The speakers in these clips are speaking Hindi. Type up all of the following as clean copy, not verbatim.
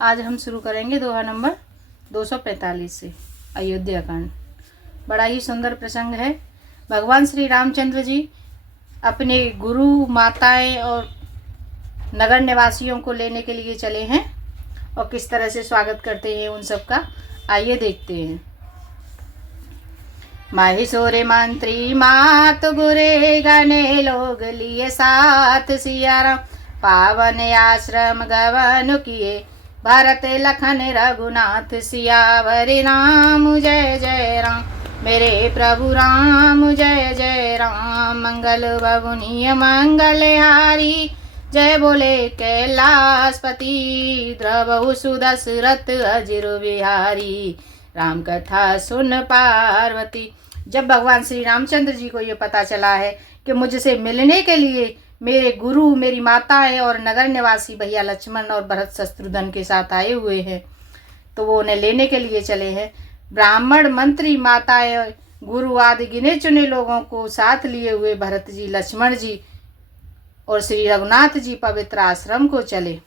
आज हम शुरू करेंगे दोहा नंबर 245 से अयोध्या कांड। बड़ा ही सुंदर प्रसंग है। भगवान श्री रामचंद्र जी अपने गुरु माताएं और नगर निवासियों को लेने के लिए चले हैं और किस तरह से स्वागत करते हैं उन सब का आइए देखते हैं। माहिसोरे मंत्री मात गुरे गणे लोग लिए साथ सियाराम पावन आश्रम गवन किए भरत लखन रघुनाथ सियावरि राम जय जय राम मेरे प्रभु राम जय जय राम मंगल बबुनिय मंगलहारी जय बोले कैलाशपति द्रवहु सुदशरथ अजिर बिहारी राम कथा सुन पार्वती। जब भगवान श्री रामचंद्र जी को ये पता चला है कि मुझसे मिलने के लिए मेरे गुरु मेरी माताएं और नगर निवासी भैया लक्ष्मण और भरत शत्रुघ्न के साथ आए हुए हैं तो वो उन्हें लेने के लिए चले हैं। ब्राह्मण मंत्री माताएं गुरु आदि गिने चुने लोगों को साथ लिए हुए भरत जी लक्ष्मण जी और श्री रघुनाथ जी पवित्र आश्रम को चले।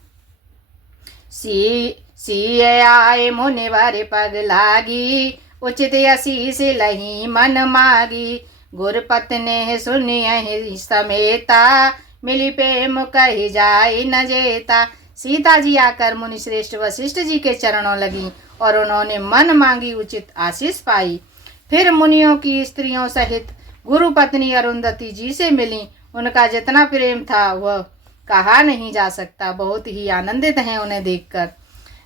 सी आए मुनिवर पग लागी उचित आशीष लही मन मागी गुरपत ने सुनियहि समेता मिली प्रेम कही जाय न जेता। सीता जी आकर मुनि श्रेष्ठ वशिष्ठ जी के चरणों लगी और उन्होंने मन मांगी उचित आशीष पाई। फिर मुनियों की स्त्रियों सहित गुरु पत्नी अरुंधति जी से मिली। उनका जितना प्रेम था वह कहा नहीं जा सकता। बहुत ही आनंदित हैं उन्हें देखकर।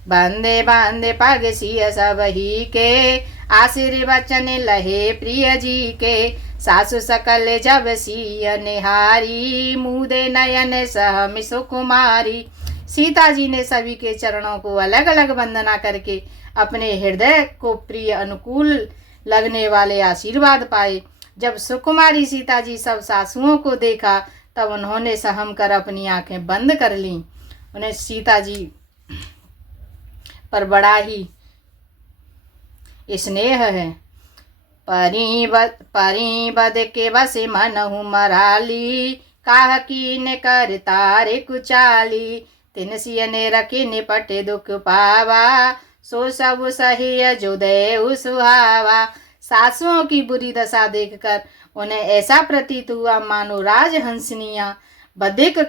बंदे बंदे पग सिय सब ही के आशीर्वचन लहे प्रिय जी के सासु सकल जब सिय निहारी मुदे नयन सहम सुकुमारी। सीता जी ने सभी के चरणों को अलग अलग वंदना करके अपने हृदय को प्रिय अनुकूल लगने वाले आशीर्वाद पाए। जब सुकुमारी सीता जी सब सासुओं को देखा तब उन्होंने सहम कर अपनी आंखें बंद कर लीं। उन्हें सीता जी पर बड़ा ही स्नेह है। परी बद के बस मनहु मराली काह कीन कर तारे कुचाली तिन सिय ने रखी निपटे दुख पावा सो सब सही जो देव सुहावा। सासुओं की बुरी दशा देखकर उन्हें ऐसा प्रतीत हुआ मानो राजहंसनियां बधिक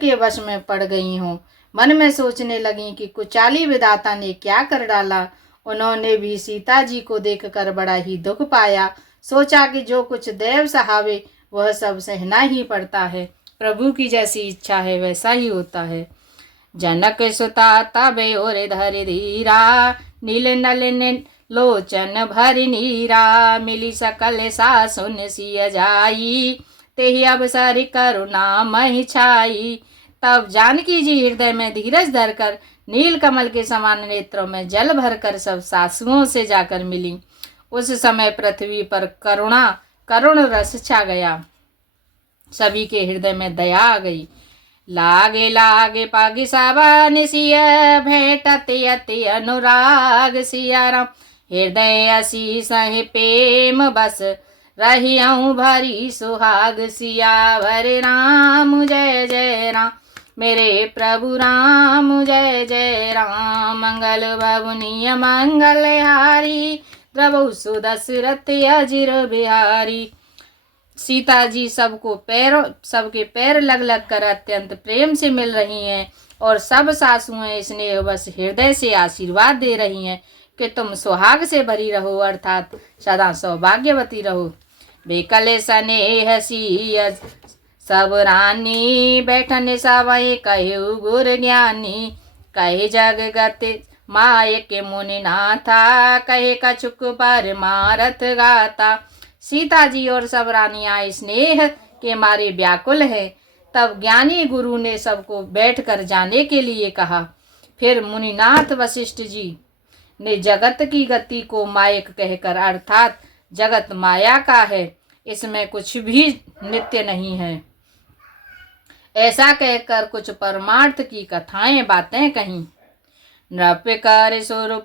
के वश में पड़ गई हों। मन में सोचने लगी कि कुचाली विधाता ने क्या कर डाला। उन्होंने भी सीता जी को देखकर बड़ा ही दुख पाया। सोचा कि जो कुछ देव सहावे वह सब सहना ही पड़ता है। प्रभु की जैसी इच्छा है वैसा ही होता है। जनक सुता तबे और धर धीरा नील नल लोचन भर नीरा मिली सकल सासुन सिय जाई तेहि अवसर करुणा महि छाई। तब जानकी जी हृदय में धीरज धरकर नील कमल के समान नेत्रों में जल भरकर सब सासुओं से जाकर मिली। उस समय पृथ्वी पर करुण रस छा गया। सभी के हृदय में दया आ गई। लागे लागे पागी सावन सिय भेटत अति अनुराग सियाराम हृदय असी सहि प्रेम बस रहियऊ भरी सुहाग सियावरि राम जय जय राम मेरे प्रभु राम जय जय राम मंगल बबुनिय मंगलहारी द्रवहु सुदशरथ अजिर बिहारी। सीता जी सबके पैर लग लग कर अत्यंत प्रेम से मिल रही हैं और सब सासुएं स्नेह बस हृदय से आशीर्वाद दे रही हैं कि तुम सुहाग से भरी रहो अर्थात सदा सौभाग्यवती रहो। बेकल स्नेह सिय सब रानी बैठन सवै कहु गुर ज्ञानी कहे जगत माय के मुनि नाथा कहे कछुक पर मारत गाता। सीता जी और सब रानियां स्नेह के मारे व्याकुल है। तब ज्ञानी गुरु ने सबको बैठकर जाने के लिए कहा। फिर मुनिनाथ वशिष्ठ जी ने जगत की गति को मायक कहकर अर्थात जगत माया का है, इसमें कुछ भी नित्य नहीं है, ऐसा कहकर कुछ परमार्थ की कथाएं बातें कहीं। नृप कर सुर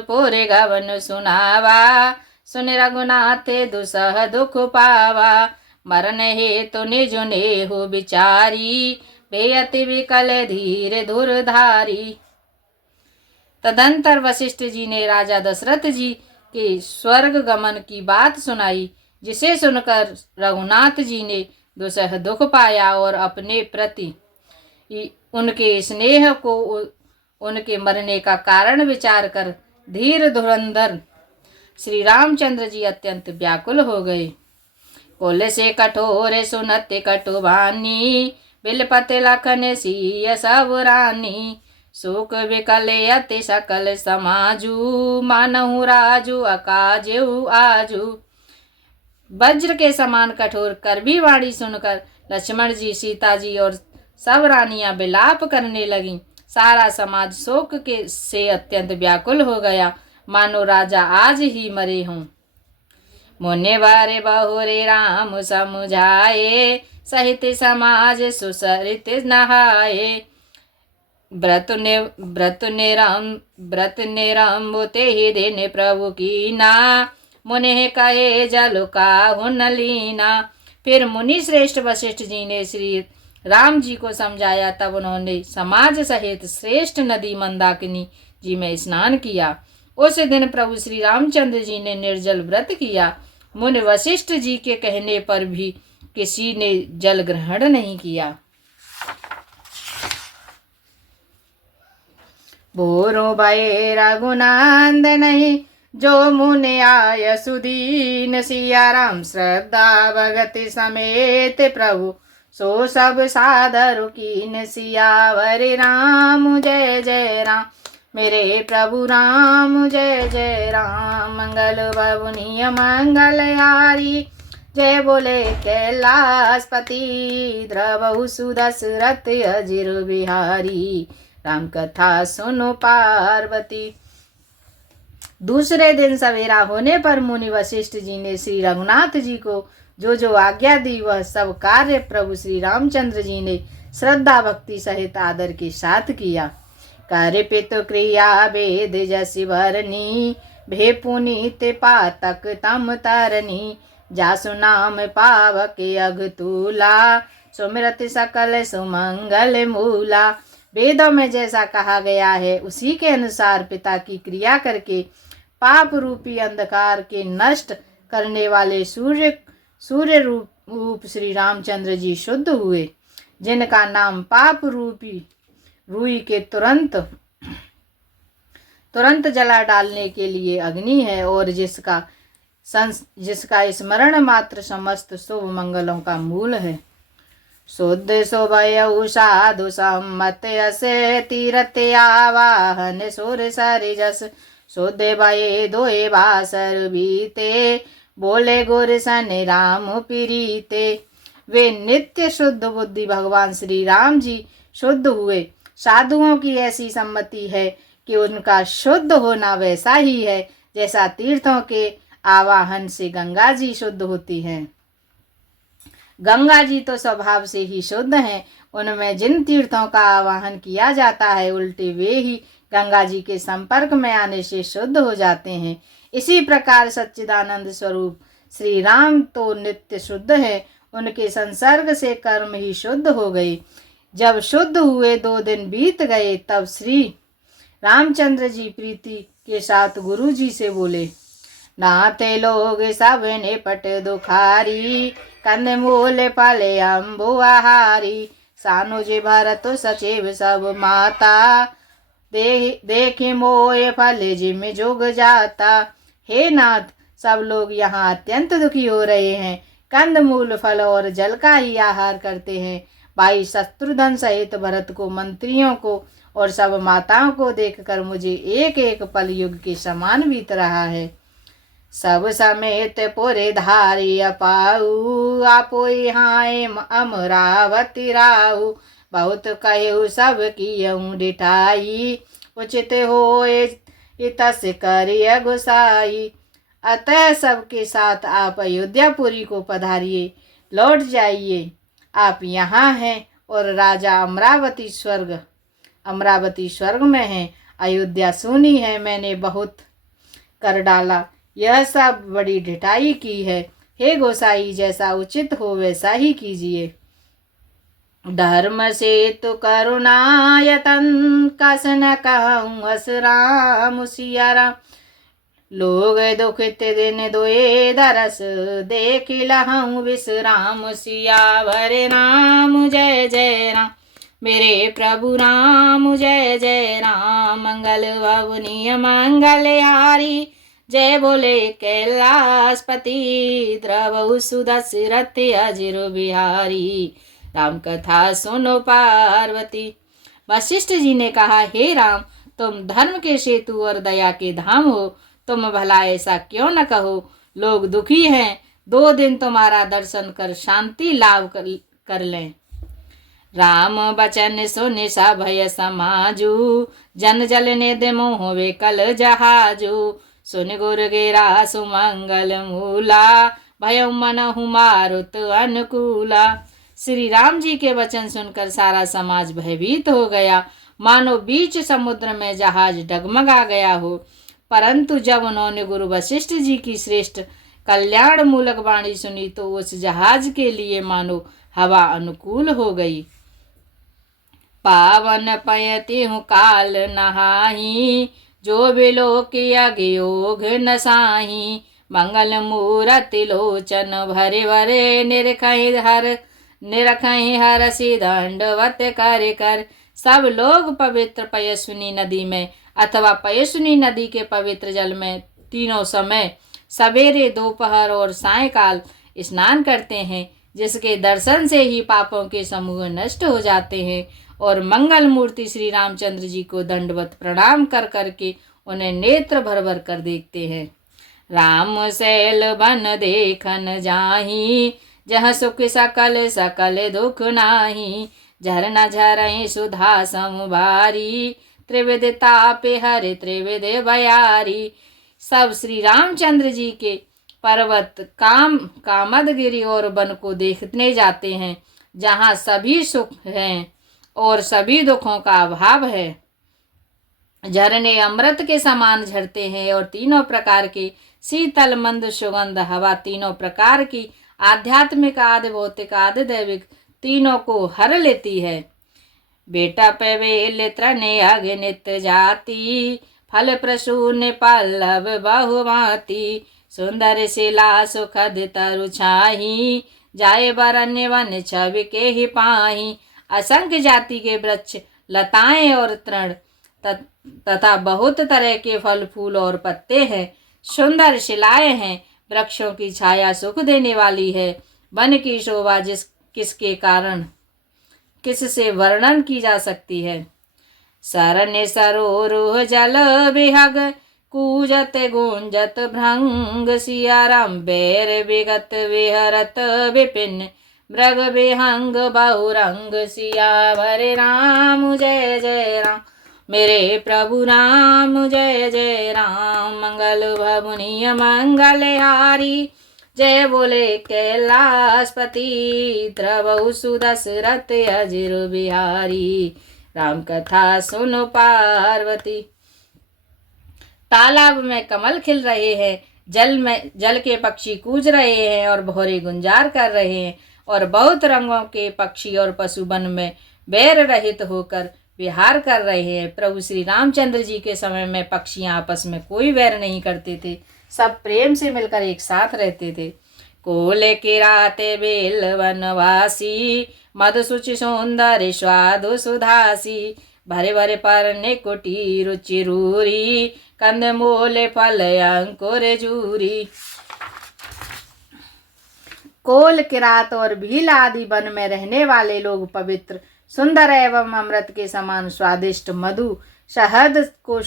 पूरे गवन सुनावा सुन रघुनाथ दुसह दुख पावा मरन हे तो निज ने हो बिचारी, बेअति विकल धीर धुरधारी। तदंतर वशिष्ठ जी ने राजा दशरथ जी के स्वर्ग गमन की बात सुनाई, जिसे सुनकर रघुनाथ जी ने दुसह दुख पाया और अपने प्रति उनके स्नेह को उनके मरने का कारण विचार कर धीर धुरंधर श्री रामचंद्र जी अत्यंत व्याकुल हो गए। कोल से कठोर सुनते कटुबानी, बिलपत लखन सिय सब रानी। शोक विकल अति सकल समाजू, मानहु राजू अकाजेऊ आजू। वज्र के समान कठोर करबी वाणी सुनकर लक्ष्मण जी, सीता जी और सब रानियां विलाप करने लगीं। सारा समाज शोक के से अत्यंत व्याकुल हो गया, मानो राजा आज ही मरे हों। मुनि बारे बहुरे राम समुझाए, सहित समाज सुसरित नहाए। व्रत ने राम ते ही देने प्रभु की ना, मुनि कहे जल काहु न लीना। फिर मुनि श्रेष्ठ वशिष्ठ जी ने श्री राम जी को समझाया, तब उन्होंने समाज सहित श्रेष्ठ नदी मंदाकिनी जी में स्नान किया। उस दिन प्रभु श्री रामचंद्र जी ने निर्जल व्रत किया। मुनि वशिष्ठ जी के कहने पर भी किसी ने जल ग्रहण नहीं किया। बोरो भये रघुनंदन, जो मुनि आय सुदीन। सिया राम श्रद्धा भगति समेत, प्रभु सो सब सादर कीन। सियावर राम जय जय राम, मेरे प्रभु राम जय जय राम। मंगल भवनीय मंगलहारी, जय बोले कैलाशपति। द्रवहु सुदशरथ अजिर बिहारी, राम कथा सुनो पार्वती। दूसरे दिन सवेरा होने पर मुनि वशिष्ठ जी ने श्री रघुनाथ जी को जो आज्ञा दी, वह सब कार्य प्रभु श्री रामचंद्र जी ने श्रद्धा भक्ति सहित आदर के साथ किया। कार्य पितु क्रिया वेद जसि भरनी, भे पुनीत पातक तम तरनी। जासु नाम पावक अघतूला, सुमिरत सकल सुमंगल मूला। वेदों में जैसा कहा गया है, उसी के अनुसार पिता की क्रिया करके पाप रूपी अंधकार के नष्ट करने वाले सूर्य रूप श्री रामचंद्र जी शुद्ध हुए, जिनका नाम पाप रूपी रुई के तुरंत जला डालने के लिए अग्नि है, और जिसका स्मरण मात्र समस्त शुभ मंगलों का मूल है। शुद्ध शोभयउ साधु सम्मत असे, तीरथ आवाहन सुर सरिजस। शुद्ध भये दोए बासर बीते, बोले गुर सन राम प्रीते। वे नित्य शुद्ध बुद्धि भगवान श्री राम जी शुद्ध हुए। साधुओं की ऐसी सम्मति है कि उनका शुद्ध होना वैसा ही है जैसा तीर्थों के आवाहन से गंगा जी शुद्ध होती हैं। गंगा जी तो स्वभाव से ही शुद्ध हैं, उनमें जिन तीर्थों का आवाहन किया जाता है, उल्टे वे ही गंगा जी के संपर्क में आने से शुद्ध हो जाते हैं। इसी प्रकार सच्चिदानंद स्वरूप श्री राम तो नित्य शुद्ध है, उनके संसर्ग से कर्म ही शुद्ध हो गए। जब शुद्ध हुए 2 दिन बीत गए, तब श्री रामचंद्र जी प्रीति के साथ गुरु जी से बोले, नाते लोग सब ने पट दुखारी, कंद मूल फले अम्बु आहारी। सानुज भरत सचिव सब माता, देखी मोय फल जिम जुग जाता। हे नाथ, सब लोग यहाँ अत्यंत दुखी हो रहे हैं, कंद मूल फल और जल का ही आहार करते हैं। भाई शत्रुघ्न सहित भरत को, मंत्रियों को और सब माताओं को देखकर मुझे एक एक पल युग के समान बीत रहा है। सब समेत पुरे धारी अपाऊ, आपो हाय अमरावती राऊ। बहुत कहु सब कियऊ डिठाई, उचित होए तस करिय गुसाई। अतः सबके साथ आप अयोध्यापुरी को पधारिए, लौट जाइए। आप यहाँ हैं और राजा अमरावती स्वर्ग में है। अयोध्या सुनी है, मैंने बहुत कर डाला, यह सब बड़ी ढिठाई की है। हे गोसाई, जैसा उचित हो वैसा ही कीजिए। धर्म से तो करुणायतन, कस न कहूँ हस राम सिया राम। लोग दुखित दिन दोए दरस, देख लहूँ विश्राम सिया भरे राम जय जय राम। मेरे प्रभु राम जय जय राम। मंगल भवनीय मंगलहारी, जय बोले कैलाशपति। द्रवहु सुदशरथ अजिर बिहारी, राम कथा सुनो पार्वती। वशिष्ठ जी ने कहा, हे राम, तुम धर्म के सेतु और दया के धाम हो, तुम भला ऐसा क्यों न कहो। लोग दुखी हैं, 2 दिन तुम्हारा दर्शन कर शांति लाभ कर लें। राम बचन सुनि सभय समाजू, जन जल निधि मोह विकल जहाजू। सुन गुर गेरा सुमंगल मूला, भय मनहु मारुत अनुकूला। श्री राम जी के वचन सुनकर सारा समाज भयभीत हो गया, मानो बीच समुद्र में जहाज डगमगा गया हो। परंतु जब उन्होंने गुरु वशिष्ठ जी की श्रेष्ठ कल्याण मूलक वाणी सुनी तो उस जहाज के लिए मानो हवा अनुकूल हो गई। पावन पयति हूँ काल नहाही, जो बिलो की अगयोग न साही। मंगल मूरति लोचन भरे भरे, निरखहि हरसि दंडवत कर कर। सब लोग पवित्र पयस्विनी नदी में अथवा पयस्विनी नदी के पवित्र जल में तीनों समय सवेरे, दोपहर और सायंकाल स्नान करते हैं, जिसके दर्शन से ही पापों के समूह नष्ट हो जाते हैं। और मंगल मूर्ति श्री रामचंद्र जी को दंडवत प्रणाम कर करके उन्हें नेत्र भर भर कर देखते हैं। राम सैल बन देखन जाही, जहाँ सुख सकल सकल दुख नाही। झरना झरहि सुधा समुभारी, त्रिविध तापे हरे त्रिविध बयारी। सब श्री रामचंद्र जी के पर्वत कामदगिरी और वन को देखने जाते हैं, जहाँ सभी सुख हैं और सभी दुखों का अभाव है। झरने अमृत के समान झरते हैं और तीनों प्रकार के शीतल मंद सुगंध हवा तीनों प्रकार की आध्यात्मिक आदि भौतिक आदि दैविक तीनों को हर लेती है। बेटा पे वेल त्रने अगणित जाति, फल प्रसून पल्लव बहुमाति। सुंदर शिला सुखद तरु छाही, जाए बरन्य वन छवि के ही पाही। असंख्य जाति के वृक्ष, लताएं और तृण तथा बहुत तरह के फल फूल और पत्ते हैं। सुंदर शिलाएं हैं, वृक्षों की छाया सुख देने वाली है। वन की शोभा किसके कारण किससे वर्णन की जा सकती है। सरन सरोरुह जल बिहग, कूजत गुंजत भृंग। सिया राम बैर विगत विहरत विपिन, मृग विहंग बहुरंग। सिया भरे राम जय जय राम। मेरे प्रभु राम जय जय राम। मंगल भवनीय मंगलहारी, जय बोले कैलाशपति। द्रवहु सुदशरथ अजिर बिहारी, राम कथा सुनो पार्वती। तालाब में कमल खिल रहे हैं, जल के पक्षी कूज रहे हैं और भौरे गुंजार कर रहे हैं। और बहुत रंगों के पक्षी और पशु वन में बैर रहित होकर विहार कर रहे हैं। प्रभु श्री रामचंद्र जी के समय में पक्षियां आपस में कोई वैर नहीं करते थे, सब प्रेम से मिलकर एक साथ रहते थे। कोले किराते बेल वनवासी, मधु सुचि सौंदर्य स्वादु सुधासी। भरे भरे परने कुटी रुचि रूरी, कंद मोले फल अंकुर जूरी। कोल किरात और भील आदि वन में रहने वाले लोग पवित्र सुंदर एवं अमृत के समान स्वादिष्ट मधु शहद को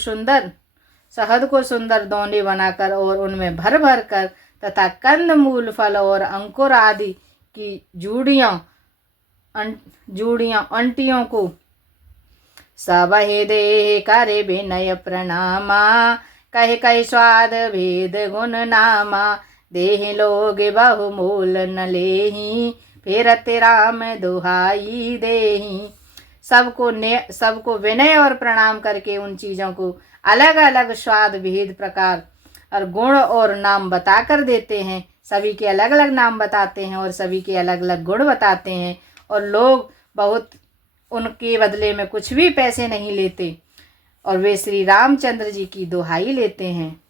सुंदर दोने बनाकर और उनमें भर भर कर तथा कंद मूल फल और अंकुर आदि की जूड़ियों अंटियों को सब हे दे करे विनय प्रणामा। कहे कहे स्वाद भेद गुण नामा, देह लोग बहुमूल न लेही, फेरत राम दुहाई देही। सबको विनय और प्रणाम करके उन चीजों को अलग अलग स्वाद भेद प्रकार और गुण और नाम बताकर देते हैं। सभी के अलग अलग नाम बताते हैं और सभी के अलग अलग गुण बताते हैं, और लोग बहुत उनके बदले में कुछ भी पैसे नहीं लेते, और वे श्री रामचंद्र जी की दुहाई लेते हैं।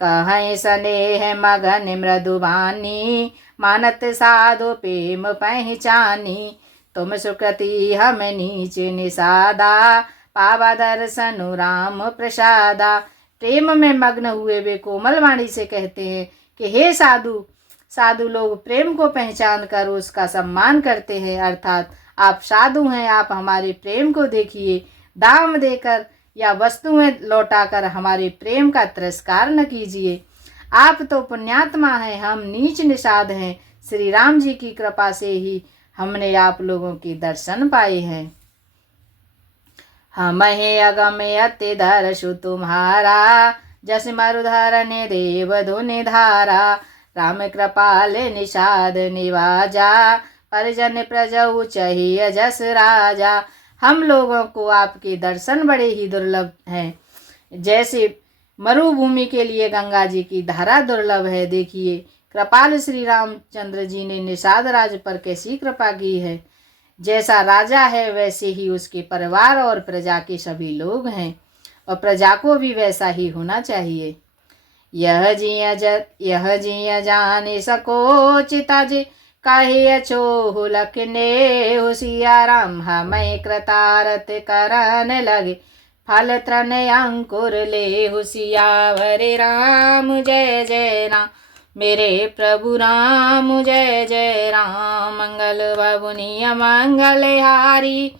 कहें स्नेह मगन मृदुबानी, मानत साधु प्रेम पहचानी, तुम सुकृति हम नीच निषादा, पावा दर्शन राम प्रसादा। प्रेम में मग्न हुए वे कोमल वाणी से कहते हैं कि हे साधु, साधु लोग प्रेम को पहचान कर उसका सम्मान करते हैं, अर्थात आप साधु हैं, आप हमारे प्रेम को देखिए, दाम देकर या वस्तुएं लौटाकर हमारे प्रेम का तिरस्कार न कीजिए। आप तो पुण्यात्मा हैं, हम नीच निषाद हैं। श्री राम जी की कृपा से ही हमने आप लोगों के दर्शन पाए हैं। हम हे अगम अति दर्शु तुम्हारा, जस मरुधर ने देव धुनि धारा, राम कृपाल निषाद निवाजा, परिजन प्रजऊ चाहिए जस राजा। हम लोगों को आपके दर्शन बड़े ही दुर्लभ हैं, जैसे मरुभूमि के लिए गंगा जी की धारा दुर्लभ है। देखिए कृपाल श्री रामचंद्र जी ने निषाद राज पर कैसी कृपा की है। जैसा राजा है वैसे ही उसके परिवार और प्रजा के सभी लोग हैं, और प्रजा को भी वैसा ही होना चाहिए। यह जिय जाने सको चिता जे, काहे अछो लखने होशियाराम, हमें कृतारत करन लगे, फल त्रन अंकुर ले होशियावरे राम। जय जय राम मेरे प्रभु राम, जय जय राम। मंगल बबुनि मंगल हारी,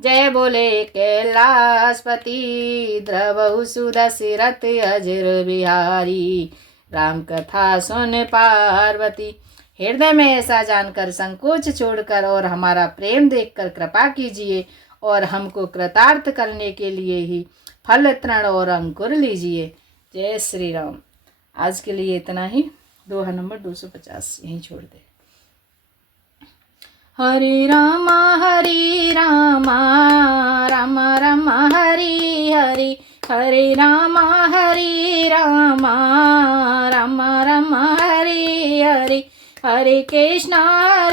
जय बोले कैलाशपति, द्रवहु सुदशरथ अजर बिहारी, राम कथा सुन पार्वती। हृदय में ऐसा जानकर संकोच छोड़कर और हमारा प्रेम देखकर कृपा कीजिए, और हमको कृतार्थ करने के लिए ही फल तृण और अंकुर लीजिए। जय श्री राम। आज के लिए इतना ही। दोहा नंबर 250 यहीं छोड़ दे। हरे रामा राम राम हरि हरि, हरे रामा राम राम हरि हरि, हरे कृष्णा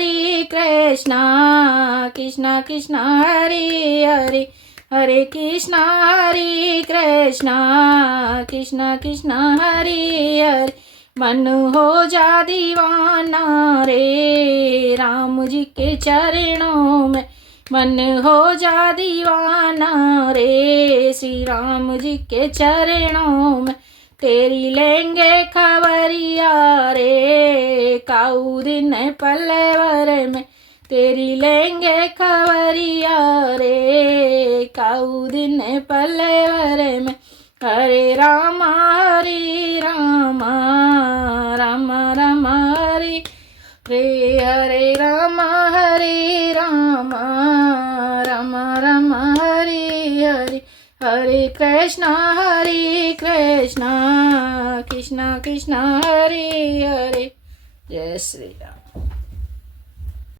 कृष्णा कृष्णा हरे हरे, हरे कृष्णा कृष्णा कृष्णा हरे हरे। मन हो जा दीवाना रे राम जी के चरणों में, मन हो जा दीवाना रे श्री राम जी के चरणों में। तेरी लेंगे खबरिया रे काऊ दिन पल्लेवर में, तेरी लेंगे खबरिया रे काऊ दिन पल्लेवर में। हरे राम राम राम हरे रे, हरे राम राम राम हरे हरे, हरे कृष्णा कृष्णा कृष्णा हरे हरे। जय श्री राम।